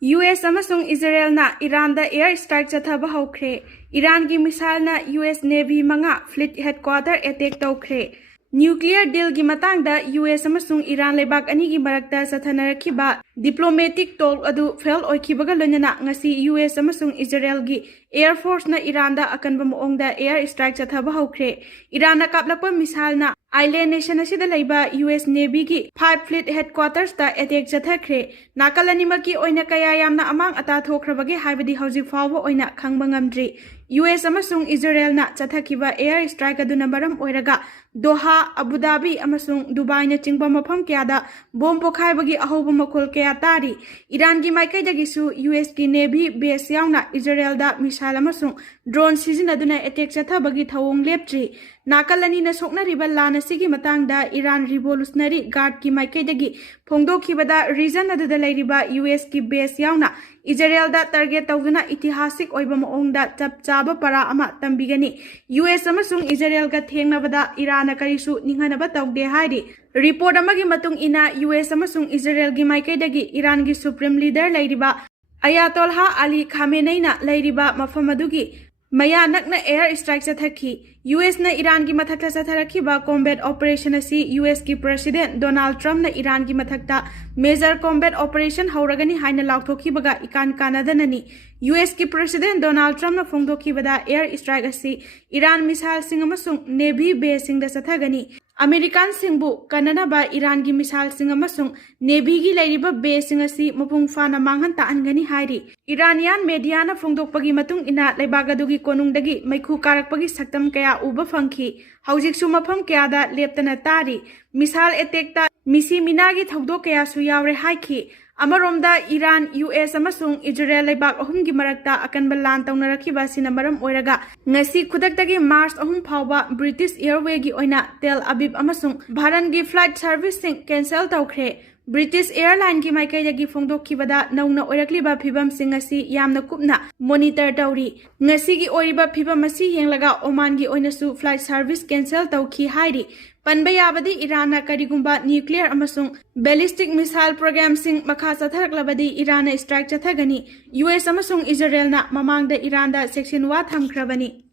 US amasung Israel na Iran da air strike chathaba hawkhre. Iran gi missile na US Navy manga fleet headquarter attack tawkhre. Nuclear deal gi matang da US amasung Iran lebak ani gi marakta sathanarakiba diplomatic talk adu fail oikibaga lonana ngasi US amasung Israel gi Air Force na Iran da akanba moong da air strike chathaba hawkhre. Iran na kaplakpa missile na Island nation asida laiba US Navy gi 5 fleet headquarters da attack chathakre. Nakalanimaki oina kaya yamna amang ata thokhrabage haibadi hauji fawba oina khangba ngamdri. US amasung Israel na chathakiba air strike aduna maram oiraga Doha, Abu Dhabi amasung Dubai na chingba mafam kayada bomb pokhaibagi ahoba makol kaya tari. Iran gi maikaidagi US ki Navy base yauna Israel da missile amasung drone sizinaduna attack chathabagi thawong leptri. Nakalani na sokna riba lana sigi matang da Iran Revolutionary Guard ki maikaidagi phongdokhibada region adada lairiba US ki base yauna Israel da target tawduna itihasik oiba moong da chap chaba para ama tambigani. US amasung Israel ga thengnabada Iran karisu ninghanaba tawde hairi. Report amagi matung ina US amasung Israel gi maikaidagi Iran gi supreme leader lairiba Ayatollah Ali Khamenei na lairiba mafamadugi Maya nakna air strike chathaki. US na Iran ki mathakta chatharakiba combat operation asi US ki President Donald Trump na Iran ki mathakta major combat operation hauragani haina lauthokhibaga ikan kanadanani. US ki President Donald Trump na phongdokhibada air strike asi Iran missile sing amasung Navy base sing da chathagani. American singbu kananaba Iran gi missile sing amasung Navy gi lairiba base sing asi mapung fana manghan taangani hairi. Iranian media na phongdokpagi matung ina leibagadugi konungdagi maikhu karakpagi saktam kaya uba fangki. Haujiksu mafam kaya da leptana tari. Missile attack ta misi minagi thawdok kaya su yawre haiki. Amaromda Iran, US amasung Israel leibak ahumgi marakta akan balan tawnarakiba sinamaram oiraga ngasi khudaktagi March ahum phawba British Airways gi oina Tel Aviv amasung Bharan gi flight service sing cancel tawkhre. British Airline ki maikaidagi phongdokhibada nauna oirakliba phibam sing asi yamna kupna monitor tawri. Ngasi gi oiriba phibam asi yenglaga Oman gi oinasu flight service cancel tawkhi hairi. Panbayabadi Iran na karigumba nuclear amasung ballistic missile program sing makha chatharaklabadi Iran na strike chathagani. US amasung Israel na mamangda Iran da section 1 thamkrabani.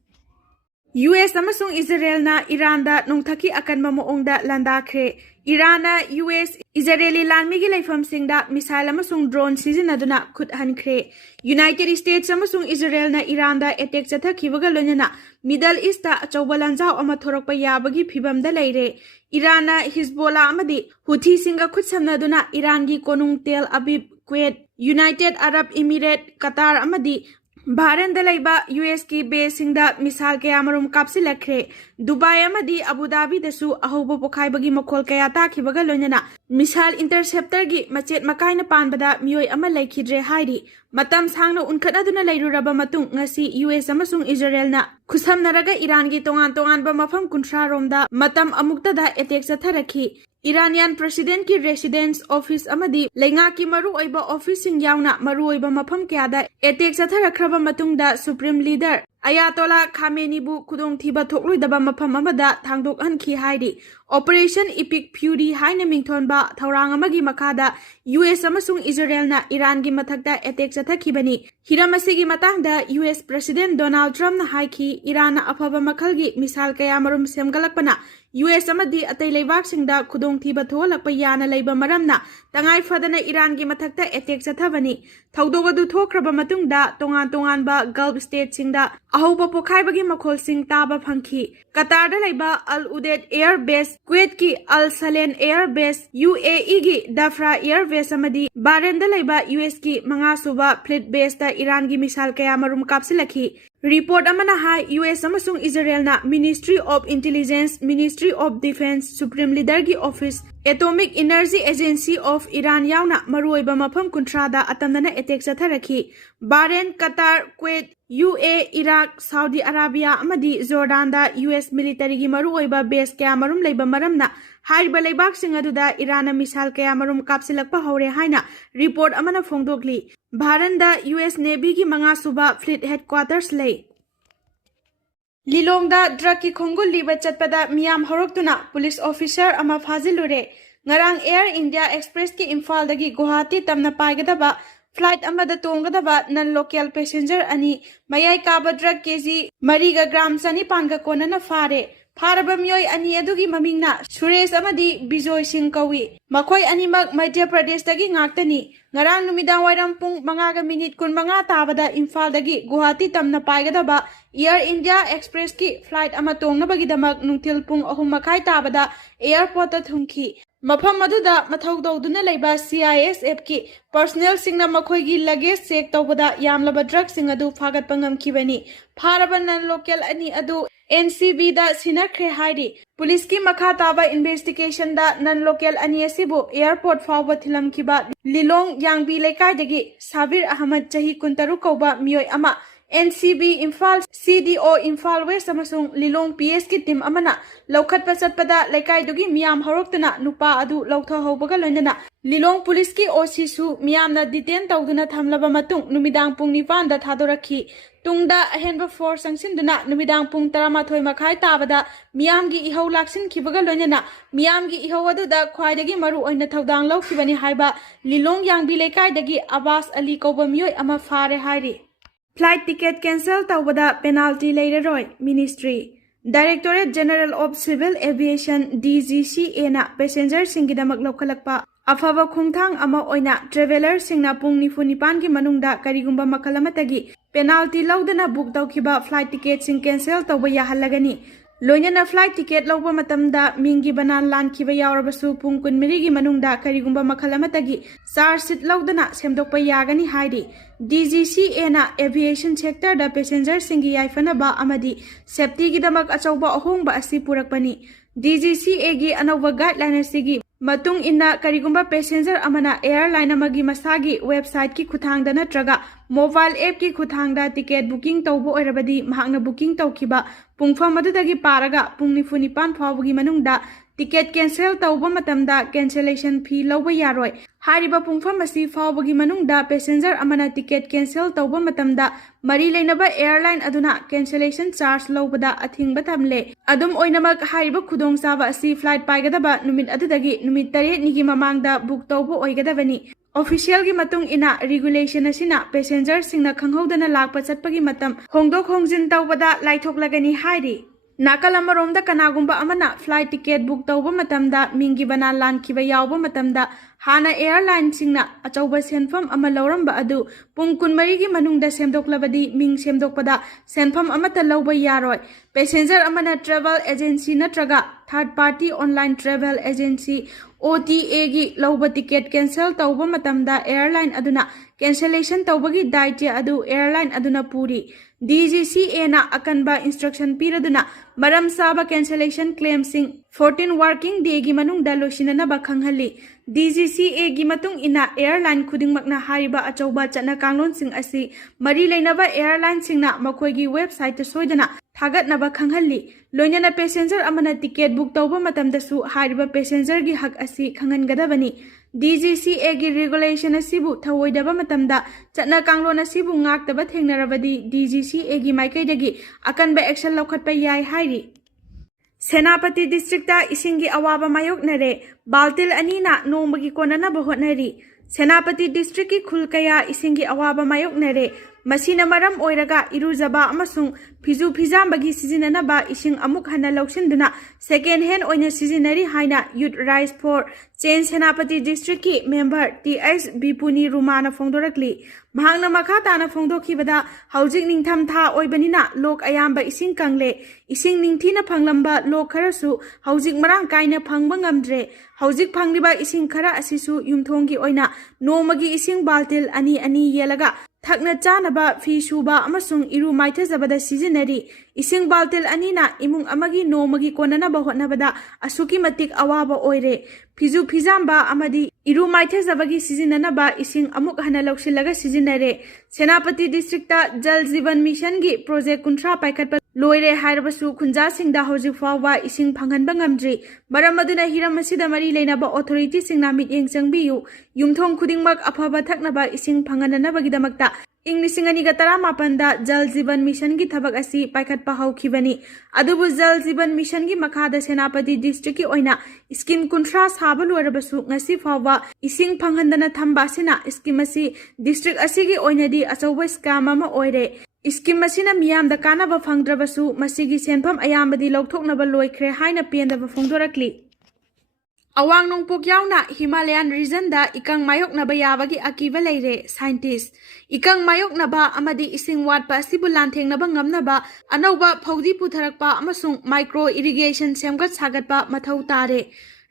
US amasung Israel na Iran da nongthaki akanba moongda landakre. Iran na US Israeli lanmigi laifam singda missile amasung drone sizinaduna Khut hankre. United States amasung Israel na Iran da attack chathakibaga lonana Middle East da achauba lanjau ama thorokpa yabagi phibamda leire. Iran na Hezbollah amadi Houthi singa khut samnaduna Iran gi konung Tel Aviv, Kuwait, United Arab Emirates, Qatar amadi Bahrain da laiba US ki base singda missile kaya marum kapsilakre. Dubai amadi Abu Dhabi dasu ahoba pokhaibagi makhol kaya takhibaga lonana missile interceptor gi machet makaina panbada miyoi ama laikhidre hairi. Matam sangna unkhataduna lairuraba matung ngasi US amasung Israel na khusamnaraga Iran gi tongan ba mafam kunthra romda matam amukta da attack chatharakhi. Iranian President ki residence office amadi lenga ki maru oiba office sing yauna maru oiba mafam kya da attack chatharakraba matung da supreme leader Ayatollah Khamenei bu khudong thiba thokloidaba mafam amada thangdok hankhi hairi. Operation Epic Fury haina mingthon ba thaurang amagi makada US amasung Israel na Iran gi mathakda attack chathakibani. Hiramasi gi matangda US President Donald Trump na haiki Iran na afaba makhalgi misal kaya marum semgalakpana US amadi atai leibak singda khudong thiba tholakpa yana leiba maramna tangai fadana Iran gi mathakta attack chathabani. Thawdogadu thokraba matungda tongan ba Gulf state singda ahoba pokhaibagi makhol sing taba phangki. Qatar da leiba Al Udeid Air Base, Kuwait ki Al Salen Air Base, UAE gi Dafra Air Base amadi Bahrain da leiba US ki manga suba fleet base da Iran gi misal kaya marum kapsilakhi. Report amana hai US amasung Israel na Ministry of Intelligence, Ministry of Defense, Supreme Leader gi Office, Atomic Energy Agency of Iran yauna maruoiba mafam kuntrada atamdana attack chatharakhi. Bahrain, Qatar, Kuwait, UAE, Iraq, Saudi Arabia amadi Jordan da US military gi maruoiba base kaya marum leiba maramna haiba leibak sing aduda Iran na missile kaya marum kapsilakpa haure haina report amana phongdokli. Bahrain da US Navy gi manga suba fleet headquarters lay. Lilongda drug ki Khongul Liba Chatpada miyam horoktuna police officer ama Fajillure ngarang Air India Express ki Imphal dagi Guwahati tamna paigadaba flight अमदा तोंगदबा नन local passenger अनि मयाई काबा drug KG 4 ग्राम 4 कोनना फारे फारबा मियोय अनि अदुगी ममिंगना सुरेश अमदी बिजोय सिंह कवी मखोय अनिमक Madhya Pradesh दगी ngaktani ngarang numidang wairam pung 5 minute 15 tabada imphal dagi guwahati tamna paigadaba air india express ki flight ama tongnabagi damak nungthil pung 3 tabada airport ta thungki mafam aduda mathau dawduna leiba CISF ki personnel singna makhoigi luggage check tawbada yamlaba drug sing adu phagat pangam kibani pharaban nan local ani adu NCB da sinakre haidi police ki makha taba investigation da non local ani asibu airport fawba thilam kiba Lilong yangbi lekai dagi Sabir Ahmad chahi kuntaru kauba miyoy ama NCB Imphal CDO Imphal West amasung Lilong PS ki team amana laukhat pasatpada lekai dugi miyam horoktuna nupa adu lautha hobaga loinana Lilong police ki OC su miyamna detain tawduna thamlaba matung numidang pung 9 da thadorakhi tungda ahenba force sangsinduna numidang pung 13 makhai tabada miyamgi ihau laksin khibaga loinana miyamgi ihau adu da khwaidagi maru oina thaudang laukibani haiba Lilong yangbi lekai dagi Abbas Ali kauba miyoy ama fare hairi Flight ticket cancel tawbada penalty leireroi Ministry Directorate General of Civil Aviation DGCA na passenger singidamak lokhalakpa afaba khungthang ama oina traveler singna pung 9 ki manungda karigumba makalamatagi penalty laudana book tawkhiba flight ticket sing cancel tawba yahalagani loinana flight ticket lawba matamda mingi banan lan khiba yawrabasu pung 12 gi manungda karigumba makalamatagi charge sheet laudana semdokpa yagani haidi DGCA na aviation sector da passenger singi yaifana ba amadi safety gi damak achauba ahongba asi purakpani DGCA gi anova guideline asigi matung inna karigumba passenger amana airline amagi masagi website ki khuthangda natraga mobile app ki khuthangda ticket booking tawbo oirabadi mahakna booking tawkhiba pungfam adudagi paraga pung 9 fawgi manungda ticket cancel tawba matamda cancellation fee lawba yaroi hariba pungfam asi fawbagi manungda passenger amana ticket cancel tawba matamda mari leinaba airline aduna cancellation charge lawbada athingba thamle adum oinamak hariba khudong saba asi flight paigadaba numit adudagi numit 8 nigi mamangda book tawba oigadabani official gi matung ina regulation asina passenger singna khanghodana lakpa chatpagi matam hongdok hongjin tawbada laithoklagani hairi Nakalamoromda kanagumba amana flight ticket book tawba matamda mingi bana lan khiba yawba matamda hana airline singna achauba senfam ama lawramba adu pung 13 gi manungda semdoklabadi ming semdokpada senfam amata lawba yaroi passenger amana travel agency natraga third party online travel agency OTA gi lawba ticket cancel tawba matamda airline aduna cancellation tawbagi daitya adu airline aduna puri DGCA na akanba instruction piraduna maram saba cancellation claim sing 14 working day gi manungda losinana ba khanghalli DGCA gi matung ina airline khudingmakna hariba achauba chana kanglon sing asi mari leinaba airline singna makhoi gi website soidana thagatnaba khanghalli loinana passenger amana ticket book tawba matamda su hariba passenger gi hak asi khangangadabani DGCA gi regulation asibu thawoidaba matamda chana kanglon asibu ngaktaba thengnarabadi DGCA gi maikaidagi akanba action lokhatpa yai hairi Senapati district ta isingi awaba mayoknare baltil anina nomagi konana bahotnari Senapati district ki khulkaya isingi awaba mayoknare masina maram oiraga irujaba amasung fizu fizambagi sizinanaba ising amuk hana laushinduna second hand oina sizinari haina youth rise for change Senapati district ki member TS Bipuni Rumana fongdorakli mahangna makha tana fongdokhibada haujik ningtham tha oibanina lok ayamba ising kangle ising ningthina phanglamba lok kharasu haujik marang kaina phangba ngamdre haujik phangliba ising khara asisu yumthonggi oina nomagi ising baltil ani ani yelaga thakna chanaba fi suba amasung iru maithajabada sizinari ising baltil anina imung amagi nomagi konana bahotnabada asuki matik awaba oire fizu fizamba amadi iru maithajabagi sizinanaba ising amuk hana lausilaga sizinare Senapati district ta Jal Jeevan mission gi project kunthra paikhatpa loire hairabasu khunja singda hojik fawa ising phanganba ngamdri maram aduna hiram asida mari leinaba authority singna mit yeng changbiu yumthong khudingmak afaba thaknaba ising phangananabagi damakta ꯏꯪ 2018ꯗ ꯖꯜ ꯖꯤꯕꯟ ꯃꯤꯁꯟꯒꯤ ꯊꯕꯛ ꯑꯁꯤ ꯄꯥꯏꯈꯠꯄ ꯍꯧꯈꯤꯕꯅꯤ ꯑꯗꯨꯕꯨ ꯖꯜ ꯖꯤꯕꯟ ꯃꯤꯁꯟꯒꯤ ꯃꯈꯥꯗ ꯁꯦꯅꯥꯄꯇꯤ ꯗꯤꯁꯇ꯭ꯔꯤꯛꯀꯤ ꯑꯣꯏꯅ ꯁ꯭ꯀꯤꯝ 30 ꯁꯥꯕ ꯂꯣꯏꯔꯕꯁꯨ ꯉꯁꯤ ꯐꯥꯎꯕ ꯏꯁꯤꯡ ꯐꯪꯍꯟꯗꯅ ꯊꯝꯕ ꯑꯁꯤꯅ ꯁ꯭ꯀꯤꯝ ꯑꯁꯤ ꯗꯤꯁꯇ꯭ꯔꯤꯛ ꯑꯁꯤꯒꯤ ꯑꯣꯏꯅꯗꯤ ꯑꯆꯧꯕ ꯁ꯭ꯀꯥꯝ ꯑꯃ ꯑꯣꯏꯔꯦ ꯁ꯭ꯀꯤꯝ ꯑꯁꯤꯅ ꯃꯤꯌꯥꯝꯗ ꯀꯥꯟꯅꯕ ꯐꯪꯗ꯭ꯔꯕꯁꯨ ꯃꯁꯤꯒꯤ ꯁꯦꯟꯐꯝ ꯑꯌꯥꯝꯕꯗꯤ ꯂꯧꯊꯣꯛꯅꯕ ꯂꯣꯏꯈ꯭ꯔꯦ ꯍꯥꯏꯅ ꯄꯦꯟꯗꯕ ꯐꯣꯡꯗꯣꯔꯛꯂꯤ ꯑꯋꯥꯡ ꯅꯣꯡꯄꯣꯛ ꯌꯥꯎꯅ ꯍꯤꯃꯥꯂꯌꯥꯟ ꯔꯤꯖꯟꯗ ꯏꯀꯪ ꯃꯥꯌꯣꯛꯅꯕ ꯌꯥꯕꯒꯤ ꯑꯀꯤꯕ ꯂꯩꯔꯦ ꯁꯥꯏꯟꯇꯤꯁ ꯏꯀꯪ ꯃꯥꯌꯣꯛꯅꯕ ꯑꯃꯗꯤ ꯏꯁꯤꯡ ꯋꯥꯠꯄ ꯑꯁꯤꯕꯨ ꯂꯥꯟꯊꯦꯡꯅꯕ ꯉꯝꯅꯕ ꯑꯅꯧꯕ ꯐꯧꯗꯤ ꯄꯨꯊꯔꯛꯄ ꯑꯃꯁꯨꯡ ꯃꯥꯏꯀ꯭ꯔꯣ ꯏꯔꯤꯒꯦꯁꯟ ꯁꯦꯝꯒꯠ ꯁꯥꯒꯠꯄ ꯃꯊꯧ ꯇꯥꯔꯦ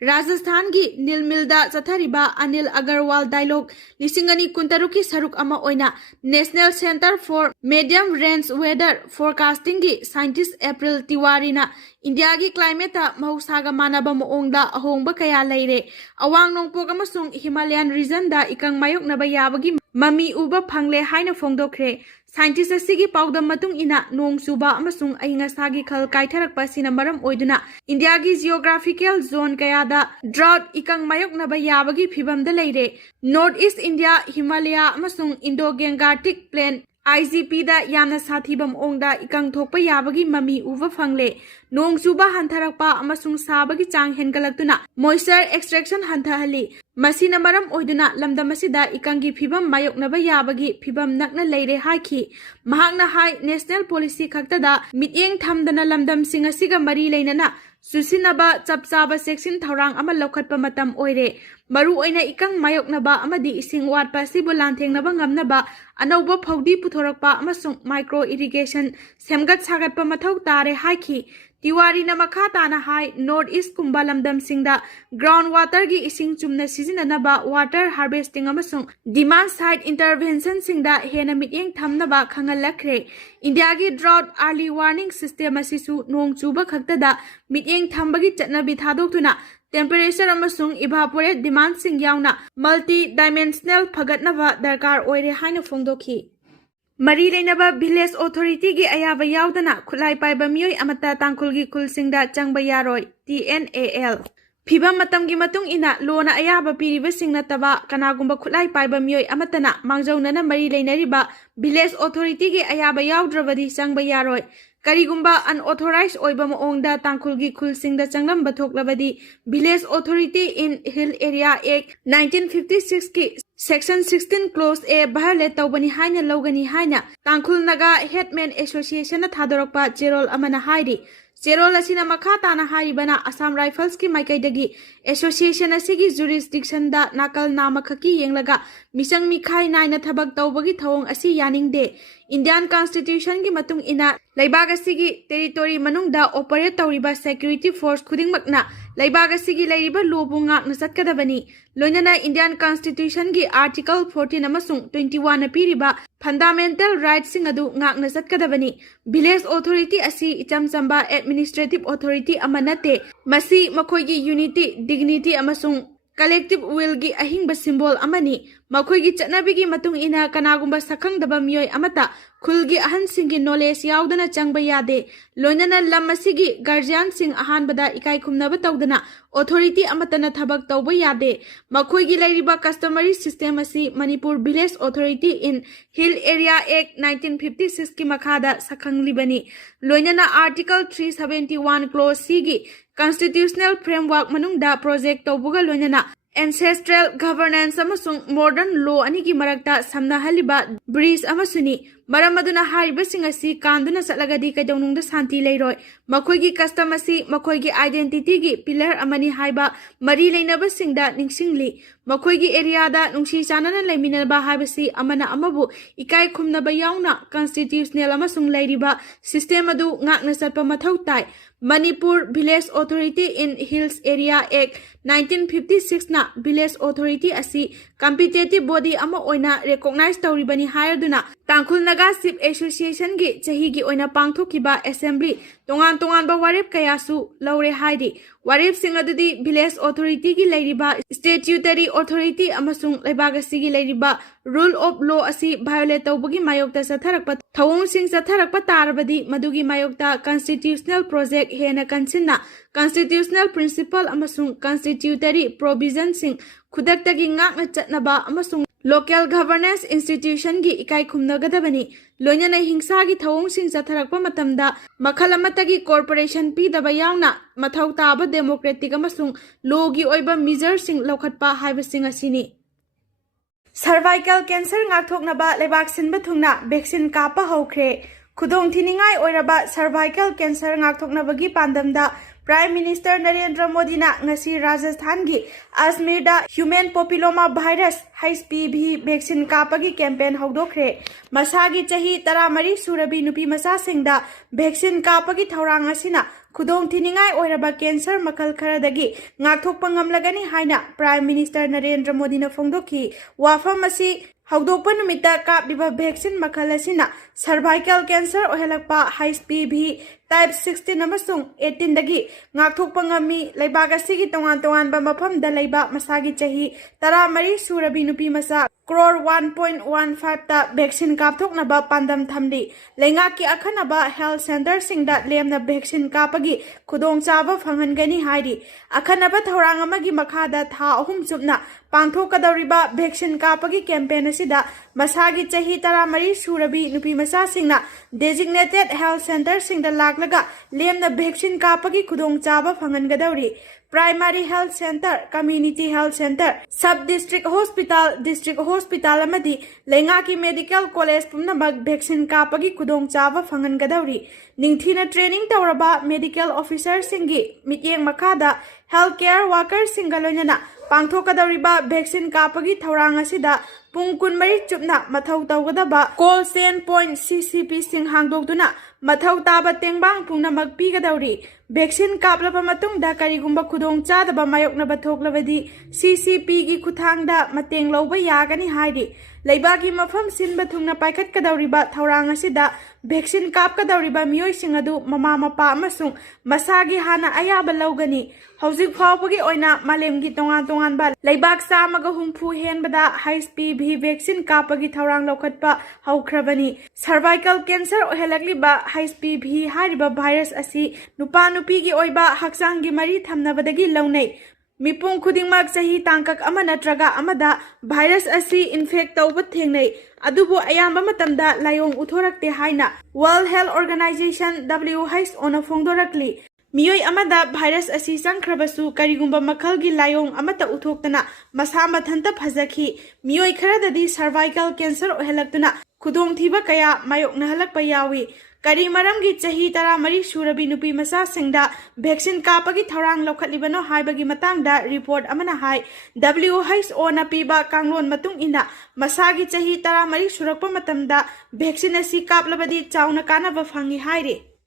ꯔꯥꯖꯁꯊꯥꯟꯒꯤ ꯅꯤꯜꯃꯤꯜꯗ ꯆꯠꯊꯔꯤꯕ ꯑꯅꯤꯜ ꯑꯒꯔꯋꯥꯜ ꯗꯥꯏꯂꯣꯒ 2026ꯀꯤ ꯁꯔꯨꯛ ꯑꯃ ꯑꯣꯏꯅ national centre for medium range weather ꯐꯣꯔꯀꯥꯁꯇꯤꯡꯒꯤ ꯁꯥꯏꯟꯇꯤꯁ ꯑꯦꯄ꯭ꯔꯤꯜ ꯇꯤꯋꯥꯔꯤꯅ ꯏꯟꯗꯤꯌꯥꯒꯤ ꯀ꯭ꯂꯥꯏꯃꯦꯠꯇ ꯃꯍꯧꯁꯥꯒ ꯃꯥꯟꯅꯕ ꯃꯑꯣꯡꯗ ꯑꯍꯣꯡꯕ ꯀꯌꯥ ꯂꯩꯔꯦ ꯑꯋꯥꯡ ꯅꯣꯡꯄꯣꯛ ꯑꯃꯁꯨꯡ ꯍꯤꯃꯥꯂꯌꯥꯟ ꯔꯤꯖꯟꯗ ꯏꯀꯪ ꯃꯥꯌꯣꯛꯅꯕ ꯌꯥꯕꯒꯤ ꯃꯃꯤ ꯎꯕ ꯐꯪꯂꯦ ꯍꯥꯏꯅ ꯐꯣꯡꯗꯣꯛꯈ꯭ꯔꯦ ꯁꯥꯏꯟꯇꯤꯁ ꯑꯁꯤꯒꯤ ꯄꯥꯎꯗꯝ ꯃꯇꯨꯡ ꯏꯟꯅ ꯅꯣꯡ ꯆꯨꯕ ꯑꯃꯁꯨꯡ ꯑꯏꯪ ꯑꯁꯥꯒꯤ ꯈꯜ ꯀꯥꯏꯊꯔꯛꯄ ꯑꯁꯤꯅ ꯃꯔꯝ ꯑꯣꯏꯗꯨꯅ ꯏꯟꯗꯤꯌꯥꯒꯤ ꯖꯤꯑꯣꯒ꯭ꯔꯥꯐꯤꯀꯦꯜ ꯖꯣꯟ ꯀꯌꯥꯗ ꯗ꯭ꯔꯥꯎꯠ ꯏꯀꯪ ꯃꯥꯌꯣꯛꯅꯕ ꯌꯥꯕꯒꯤ ꯐꯤꯚꯝꯗ ꯂꯩꯔꯦ ꯅꯣꯔꯊ ꯏꯁꯠ ꯏꯟꯗꯤꯌꯥ ꯍꯤꯃꯥꯂꯌꯥ ꯑꯃꯁꯨꯡ ꯏꯟꯗꯣ ꯒꯦꯡꯒꯥꯔꯇꯤꯛ ꯄ꯭ꯂꯦꯟ IGPꯗ ꯌꯥꯝꯅ ꯁꯥꯊꯤꯕ ꯃꯑꯣꯡꯗ ꯏꯀꯪ ꯊꯣꯛꯄ ꯌꯥꯕꯒꯤ ꯃꯃꯤ ꯎꯕ ꯐꯪꯂꯦ ꯅꯣꯡ ꯆꯨꯕ ꯍꯟꯊꯔꯛꯄ ꯑꯃꯁꯨꯡ ꯁꯥꯕꯒꯤ ꯆꯥꯡ ꯍꯦꯟꯒꯠꯂꯛꯇꯨꯅ ꯃꯣꯏꯁꯆꯔ ꯑꯦꯛꯁꯇ꯭ꯔꯦꯛꯁꯟ ꯍꯟꯊꯍꯜꯂꯤ ꯃꯁꯤꯅ ꯃꯔꯝ ꯑꯣꯏꯗꯨꯅ ꯂꯝꯗꯝ ꯑꯁꯤꯗ ꯏꯀꯪꯒꯤ ꯐꯤꯚꯝ ꯃꯥꯌꯣꯛꯅꯕ ꯌꯥꯕꯒꯤ ꯐꯤꯚꯝ ꯅꯛꯅ ꯂꯩꯔꯦ ꯍꯥꯏꯈꯤ ꯃꯍꯥꯛꯅ ꯍꯥꯏ ꯅꯦꯁꯅꯦꯜ ꯄꯣꯂꯤꯁꯤ ꯈꯛꯇꯗ ꯃꯤꯠꯌꯦꯡ ꯊꯝꯗꯅ ꯂꯝꯗꯝꯁꯤꯡ ꯑꯁꯤꯒ ꯃꯔꯤ ꯂꯩꯅꯅ ꯆꯨꯁꯤꯟꯅꯕ ꯆꯞ ꯆꯥꯕ ꯆꯦꯛꯁꯤꯟ ꯊꯧꯔꯥꯡ ꯑꯃ ꯂꯧꯈꯠꯄ ꯃꯇꯝ ꯑꯣꯏꯔꯦ ꯃꯔꯨꯑꯣꯏꯅ ꯏꯀꯪ ꯃꯥꯌꯣꯛꯅꯕ ꯑꯃꯗꯤ ꯏꯁꯤꯡ ꯋꯥꯠꯄ ꯑꯁꯤꯕꯨ ꯂꯥꯟꯊꯦꯡꯅꯕ ꯉꯝꯅꯕ ꯑꯅꯧꯕ ꯐꯧꯗꯤ ꯄꯨꯊꯣꯔꯛꯄ ꯑꯃꯁꯨꯡ ꯃꯥꯏꯀ꯭ꯔꯣ ꯏꯔꯤꯒꯦꯁꯟ ꯁꯦꯝꯒꯠ ꯁꯥꯒꯠꯄ ꯃꯊꯧ ꯇꯥꯔꯦ ꯍꯥꯏꯈꯤ ꯇꯤꯋꯥꯔꯤꯅ ꯃꯈꯥ ꯇꯥꯅ ꯍꯥꯏ ꯅꯣꯔꯊ ꯏꯁꯠꯀꯨꯝꯕ ꯂꯝꯗꯝꯁꯤꯡꯗ ꯒ꯭ꯔꯥꯎꯟ ꯋꯥꯇꯔꯒꯤ ꯏꯁꯤꯡ ꯆꯨꯝꯅ ꯁꯤꯖꯤꯟꯅꯅꯕ ꯋꯥꯇꯔ ꯍꯥꯔꯚꯦꯁꯇꯤꯡ ꯑꯃꯁꯨꯡ ꯗꯤꯃꯥꯟ ꯁꯥꯏꯠ ꯏꯟꯇꯔꯚꯦꯟꯁꯟꯁꯤꯡꯗ ꯍꯦꯟꯅ ꯃꯤꯠꯌꯦꯡ ꯊꯝꯅꯕ ꯈꯪꯍꯜꯂꯛꯈ꯭रे ꯏꯟꯗꯤꯌꯥꯒꯤ ꯗ꯭ꯔꯥꯎꯠ ꯑꯥꯔꯂꯤ ꯋꯥꯔꯅꯤꯡ ꯁꯤꯁꯇꯦꯝ ꯑꯁꯤꯁꯨ ꯅꯣꯡ ꯆꯨꯕ ꯈꯛꯇꯗ ꯃꯤꯠꯌꯦꯡ ꯊꯝꯕꯒꯤ ꯆꯠꯅꯕꯤ ꯊꯥꯗꯣꯛꯇꯨꯅ ꯇꯦꯝꯄꯦꯔꯦꯆꯔ ꯑꯃꯁꯨꯡ ꯏꯚꯥꯄꯣꯔꯦꯠ ꯗꯤꯃꯥꯟꯗꯁꯤꯡ ꯌꯥꯎꯅ ꯃꯜꯇꯤ ꯗꯥꯏꯃꯦꯟꯁꯅꯦꯜ ꯐꯒꯠꯅꯕ ꯗꯔꯀꯥꯔ ꯑꯣꯏꯔꯦ ꯍꯥꯏꯅ ꯐꯣꯡꯗꯣꯛꯈꯤ ꯃꯔꯤ ꯂꯩꯅꯕ ꯚꯤꯂꯦꯖ ꯑꯣꯊꯣꯔꯤꯇꯤꯒꯤ ꯑꯌꯥꯕ ꯌꯥꯎꯗꯅ ꯈꯨꯠꯂꯥꯏ ꯄꯥꯏꯕ ꯃꯤꯑꯣꯏ ꯑꯃꯠꯇ ꯇꯥꯡꯈꯨꯜꯒꯤ ꯈꯨꯜꯁꯤꯡꯗ ꯆꯪꯕ ꯌꯥꯔꯣꯏ TNAL ꯐꯤꯚꯝ ꯃꯇꯝꯒꯤ ꯃꯇꯨꯡ ꯏꯟꯅ ꯂꯣꯅ ꯑꯌꯥꯕ ꯄꯤꯔꯤꯕꯁꯤꯡ ꯅꯠꯇꯕ ꯀꯅꯥꯒꯨꯝꯕ ꯈꯨꯠꯂꯥꯏ ꯄꯥꯏꯕ ꯃꯤꯑꯣꯏ ꯑꯃꯠꯇꯅ ꯃꯥꯡꯖꯧꯅꯅ ꯃꯔꯤ ꯂꯩꯅꯔꯤꯕ ꯚꯤꯂꯦꯖ ꯑꯣꯊꯣꯔꯤꯇꯤꯒꯤ ꯑꯌꯥꯕ ꯌꯥꯎꯗ꯭ꯔꯕꯗꯤ ꯆꯪꯕ ꯌꯥꯔꯣꯏ ꯀꯔꯤꯒꯨꯝꯕ ꯑꯟꯑꯣꯊꯣꯔꯥꯏꯖ ꯑꯣꯏꯕ ꯃꯑꯣꯡꯗ ꯇꯥꯡꯈꯨꯜꯒꯤ ꯈꯨꯜꯁꯤꯡꯗ ꯆꯪꯂꯝꯕ ꯊꯣꯛꯂꯕꯗꯤ village authority in hill area act 1956ꯀꯤ ꯁꯦꯛꯁꯟ 16 ꯀ꯭ꯂꯣꯖ A ꯚꯥꯏꯑꯣꯂꯦꯠ ꯇꯧꯕꯅꯤ ꯍꯥꯏꯅ ꯂꯧꯒꯅꯤ ꯍꯥꯏꯅ ꯇꯥꯡꯈꯨꯜ ꯅꯥꯒꯥ ꯍꯦꯠꯃꯦꯟ ꯑꯦꯁꯣꯁꯤꯌꯦꯁꯟꯅ ꯊꯥꯗꯣꯔꯛꯄ ꯆꯦꯔꯣꯜ ꯑꯃꯅ ꯍꯥꯏꯔꯤ ꯆꯦꯔꯣꯜ ꯑꯁꯤꯅ ꯃꯈꯥ ꯇꯥꯅ ꯍꯥꯏꯔꯤꯕꯅ ꯑꯁꯥꯝ ꯔꯥꯏꯐꯜꯁꯀꯤ ꯃꯥꯏꯀꯩꯗꯒꯤ ꯑꯦꯁꯣꯁꯤꯌꯦꯁꯟ ꯑꯁꯤꯒꯤ ꯖꯨꯔꯤꯁꯗꯤꯛꯁꯟꯗ ꯅꯥꯀꯜ ꯅꯥꯝꯃꯈꯛꯀꯤ ꯌꯦꯡꯂꯒ ꯃꯤꯆꯪ ꯃꯤꯈꯥꯏ ꯅꯥꯏꯅ ꯊꯕꯛ ꯇꯧꯕꯒꯤ ꯊꯧꯑꯣꯡ ꯑꯁꯤ ꯌꯥꯅꯤꯡꯗꯦ ꯏꯟꯗꯤꯌꯥꯟ ꯀꯟꯁꯇꯤꯇ꯭ꯌꯨꯁꯟꯒꯤ ꯃꯇꯨꯡ ꯏꯟꯅ ꯂꯩꯕꯥꯛ ꯑꯁꯤꯒꯤ ꯇꯦꯔꯤꯇꯣꯔꯤ ꯃꯅꯨꯡꯗ ꯑꯣꯄꯔꯦꯠ ꯇꯧꯔꯤꯕ ꯁꯦꯀ꯭ꯌꯨꯔꯤꯇꯤ ꯐꯣꯔꯁ ꯈꯨꯗꯤꯡꯃꯛꯅ ꯂꯩꯕꯥꯛ ꯑꯁꯤꯒꯤ ꯂꯩꯔꯤꯕ ꯂꯣꯕꯨ ꯉꯥꯛꯅ ꯆꯠꯀꯗꯕꯅꯤ ꯂꯣꯏꯅꯅ ꯏꯟꯗꯤꯌꯥꯟ ꯀꯟꯁꯇꯤꯇ꯭ꯌꯨꯁꯟꯒꯤ आर्टिकल 14 अमसुंग 21 पीरिबा फंडामेंटल राइट्सिंग अदु ngakna चटकदबनी विलेज ऑथोरिटी असि इचम चंबा एडमिनिस्ट्रेटिव ऑथोरिटी अमा नते मसी मखोइगी यूनिटी डिग्निटी अमसुंग कलेक्टिव विल गी अहिंग सिंबल अमनी मखोइगी चटनबीगी मतुंग इना कनागुंबा सखंगदबा मियोय अमता खुलगी अहन सिंगी नॉलेज यावदना चंगबा यादे लोइनना लम असिगी गार्जियन सिंग अहानबदा इकाई खुमनबा तौदना ऑथोरिटी अमतना थबक तौबा यादे मखोइगी लैरिबा कस्टमरी सिस्टम असि Manipur village authority in hill area act 1956 की मखादा सखंगलिबनी लोइनना आर्टिकल 371 क्लोज C गी कॉन्स्टिट्यूशनल फ्रेमवर्क मनुंगदा प्रोजेक्ट तौबुगा लोइनना ancestral governance अमसुंग modern law अनि की मरक्ता समनहलिबा ब्रिज अमसुनी मरम अदुना हारिबसिंग असि कांदुना चलगदी कैदौनुंगदा शांति लेरोय मखोइगी कस्टम असि मखोइगी आइडेंटिटी गी पिलर अमनी हाइबा मरी लेनबसिंगदा निंगसिंगली मखोइगी एरियादा नुंसी चानना लेमिनबा हाइबसि अमना अमबु इकाई खुमनबा याउना कॉन्स्टिट्यूशनल अमसुंग लेरिबा सिस्टम अदु ngakna चटपा मथौ ताइ मणिपुर विलेज ऑथोरिटी इन हिल्स एरिया एक्ट 1956 ना विलेज ऑथोरिटी असि कॉम्पिटेटिव बॉडी अमा ओइना रिकॉग्नाइज तौरिबनी हायरदुना तांखुल नागा शिप एसोसिएशन गी चही गी ओइना पांगथोकिबा असेंबली तोंगान तोंगान बा वारेप कयासु लौरे हाइदि वारेप सिंग अदुदि विलेज ऑथोरिटी गी लेरिबा स्टैट्यूटरी ऑथोरिटी अमसुंग लेबाग असिगी लेरिबा रूल ऑफ लॉ असि वायोलेट तौबगी मायोक्ता चथरकपा थवोंग सिंग चथरकपा तारबदी मदुगी मायोक्ता कॉन्स्टिट्यूशनल प्रोजेक्ट हेना कंसिना कॉन्स्टिट्यूशनल प्रिंसिपल अमसुंग कॉन्स्टिट्यूटरी प्रोविजन सिंग खुदक्तगी ngakna चटनबा अमसुंग local governance institution gi ikai khumnagadabani loinana hingsa gi thawong sing chatharakpa matamda makhal amatagi corporation pi daba yauna mathau taba democratic amasung logi oiba measure sing lokhatpa haibasing asini cervical cancer ngakthoknaba lebak sinba thungna vaccine kapa haukhre khudong thiningai oiraba cervical cancer ngakthoknabagi pandamda Prime Minister Narendra Modi na ngasi Rajasthan gi Ajmer da human papilloma virus HPV vaccine kapagi campaign haudokhre masagi chahi 13 surabi nupi masa singda vaccine kapagi thaurang asina khudong thiningai oiraba cancer makal kharadagi ngakthokpa ngamlagani haina Prime Minister Narendra Modi na phongdokhi wafam asi Haudokpa numita kapliba vaccine makal asina cervical cancer ohelakpa HPV type 16 amasung 18 dagi ngakthokpa ngami leibak asigi tongan ba mafam da leiba masagi chahi 13 surabi nupi masa crore 1.15 ta vaccine kapthoknaba pandam thamdi leingaki akhanaba health center singda lemna vaccine kapagi khudong chaba phangangani hairi akhanaba thorang amagi makhada tha ahum chupna pangthokadawriba vaccine kapagi campaign asida masagi chahi 13 surabi nupi masa singna designated health center singda laklaga lemna vaccine kapagi khudong chaba phangangadawri Primary Health Center, Community Health Center, Sub-District Hospital amadi Lengaki Medical College pumnabag vaccine kapagi kudong chaba phangangadawri ningthina training tawraba medical officer singi mityeng makada healthcare worker singaloinana pangthokadawriba vaccine kapagi thaurang asida pung kunmari chupna mathau tawgadaba call send point CCP sing hangdokduna mathau taba tengbang pungnamak pigadawri vaccine kaplaba matungda karigumba khudong chadaba mayoknaba thoklabadi CCP gi khuthangda mateng lawba yagani hairi leibagi mafam sinba thungna paikhat kadawriba thaurang asida vaccine kapkadawriba miyoi singadu mama mapa amasung masagi hana ayaba lawgani hauzik phawbagi oina malemgi tongan ba leibak samaga humpu henbada HPV vaccine kapagi thaurang lokhatpa haukrabani cervical cancer ohelakliba HPV hariba virus asi nupa nupi gi oiba haksangi mari thamnabadagi launai Mipung khudingmak chahi tangkak ama natraga amada virus asi infect tawba thengnai adubu ayamba matamda layong uthorakte haina World Health Organization WHO na phongdorakli miyoi amada virus asi sangkhrabasu karigumba makhalgi layong amata uthoktana masa mathanta phajaki miyoi kharadadi cervical cancer ohelaktuna khudong thiba kaya mayokna halakpa yawi Kari maramgi chahi 13 surabi nupi masa singda vaccine kapagi thaurang lokhatlibano haibagi matangda report amana hai WHO na piba kanglon matung ina masagi chahi 13 surakpa matamda vaccine asi kaplabadi chauna kana ba phangi haire